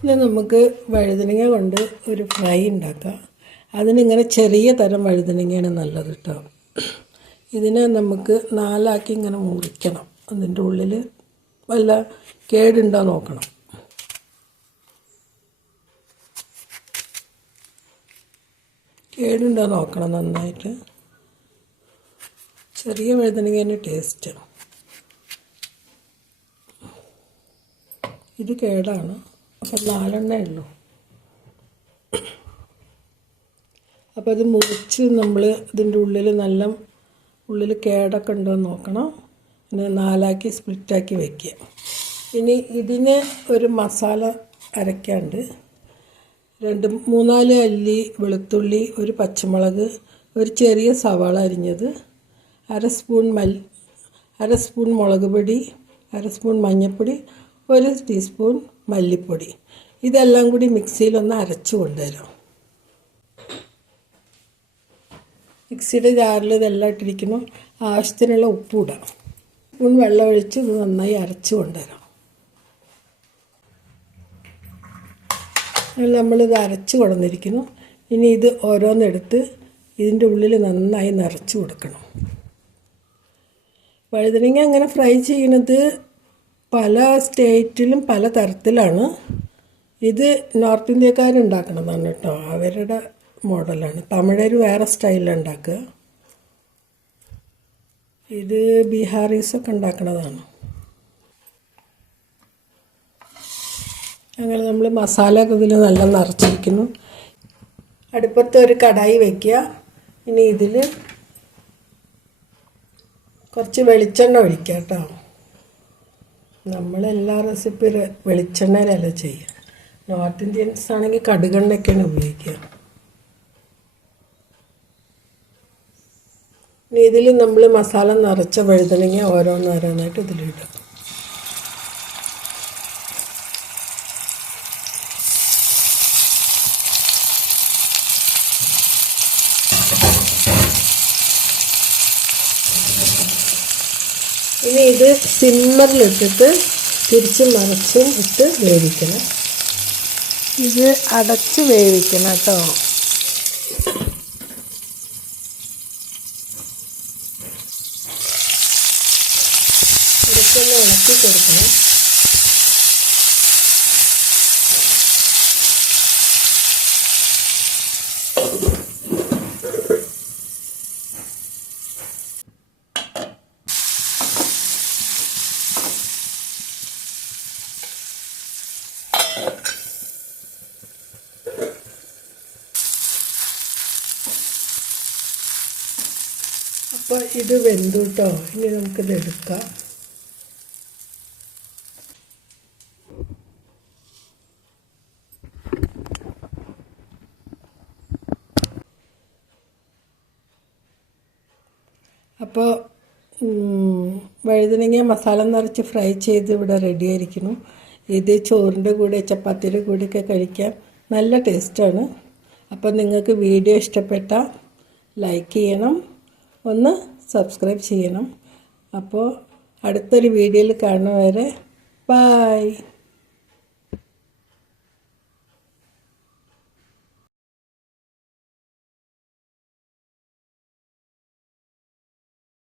ഇനി നമുക്ക് വഴുതനങ്ങ കൊണ്ട് ഒരു ഫ്രൈ ഉണ്ടാക്കാം. അതിനിങ്ങനെ ചെറിയ തരം വഴുതനങ്ങയാണ് നല്ലത് കേട്ടോ. ഇതിനെ നമുക്ക് 4 ഇങ്ങനെ മുറിക്കണം. അതിൻ്റെ ഉള്ളിൽ വല്ല കേടുണ്ടോ നോക്കണം. കേടുണ്ടോ നോക്കണം നന്നായിട്ട്. ചെറിയ വഴുതനങ്ങേൻ്റെ ടേസ്റ്റ്. ഇത് കേടാണ്, അപ്പം 4 ഉള്ളൂ. അപ്പോൾ അത് മുറിച്ച് നമ്മൾ ഇതിൻ്റെ ഉള്ളിൽ ഉള്ളിൽ കേടൊക്കെ ഉണ്ടോ എന്ന് നോക്കണം. പിന്നെ 4 സ്പ്ലിറ്റാക്കി വയ്ക്കുക. ഇനി ഇതിന് ഒരു മസാല അരയ്ക്കാണ്ട് 2-3 അല്ലി വെളുത്തുള്ളി, ഒരു പച്ചമുളക്, ഒരു ചെറിയ സവാള അരിഞ്ഞത്, 1 സ്പൂൺ മുളക് പൊടി, 1 സ്പൂൺ മഞ്ഞൾപ്പൊടി, 1 ടീസ്പൂൺ മല്ലിപ്പൊടി. ഇതെല്ലാം കൂടി മിക്സിയിലൊന്ന് അരച്ചു കൊണ്ടുവരാം. മിക്സിയുടെ ജാറിൽ ഇതെല്ലാം ഇട്ടിരിക്കുന്നു. ആവശ്യത്തിനുള്ള ഉപ്പ് ഇടാം. സ്പൂൺ വെള്ളം ഒഴിച്ച് ഇത് നന്നായി അരച്ചു കൊണ്ടുവരാം. നമ്മളിത് അരച്ച് കൊണ്ടുവന്നിരിക്കുന്നു. ഇനി ഇത് ഓരോന്നെടുത്ത് ഇതിൻ്റെ ഉള്ളിൽ നന്നായി നിറച്ച് കൊടുക്കണം. വഴുതനങ്ങ അങ്ങനെ ഫ്രൈ ചെയ്യുന്നത് പല സ്റ്റേറ്റിലും പല തരത്തിലാണ്. ഇത് നോർത്ത് ഇന്ത്യക്കാരുണ്ടാക്കണതാണ് കേട്ടോ, അവരുടെ മോഡലാണ്. തമിഴർ വേറെ സ്റ്റൈലിലാണ് ഉണ്ടാക്കുക. ഇത് ബീഹാറീസൊക്കെ ഉണ്ടാക്കണതാണ്. അങ്ങനെ നമ്മൾ മസാലയൊക്കെ ഇതിൽ നല്ല നിറച്ചിരിക്കുന്നു. അടുപ്പത്ത് ഒരു കടായി വയ്ക്കുക. ഇനി ഇതിൽ കുറച്ച് വെളിച്ചെണ്ണ ഒഴിക്കുക കേട്ടോ. നമ്മളെല്ലാ റെസിപ്പി വെളിച്ചെണ്ണയിലല്ല ചെയ്യുക. നോർത്ത് ഇന്ത്യൻസ് ആണെങ്കിൽ കടുകെണ്ണയൊക്കെയാണ് ഉപയോഗിക്കുക. ഇനി ഇതിൽ നമ്മൾ മസാല നിറച്ച വഴുതനങ്ങ ഓരോന്നായിട്ട് ഇതിലിടുക. ഇനി ഇത് സിമ്മറിലിട്ടിട്ട് തിരിച്ചും മറിച്ചും ഇട്ട് വേവിക്കണം. ഇത് അടച്ച് വേവിക്കണം കേട്ടോ. ഇടയ്ക്കൊന്ന് ഇളക്കി കൊടുക്കണം. അപ്പോൾ ഇത് വെന്തു കേട്ടോ. ഇനി നമുക്കിത് എടുക്കാം. അപ്പോൾ വഴുതനങ്ങ മസാല നിറച്ച് ഫ്രൈ ചെയ്ത് ഇവിടെ റെഡി ആയിരിക്കുന്നു. ഇത് ചോറിൻ്റെ കൂടെ ചപ്പാത്തിയുടെ കൂടെയൊക്കെ കഴിക്കാൻ നല്ല ടേസ്റ്റാണ്. അപ്പോൾ നിങ്ങൾക്ക് വീഡിയോ ഇഷ്ടപ്പെട്ടാൽ ലൈക്ക് ചെയ്യണം, ഒന്ന് സബ്സ്ക്രൈബ് ചെയ്യണം. അപ്പോൾ അടുത്തൊരു വീഡിയോയിൽ കാണുന്നവരെ ബൈ.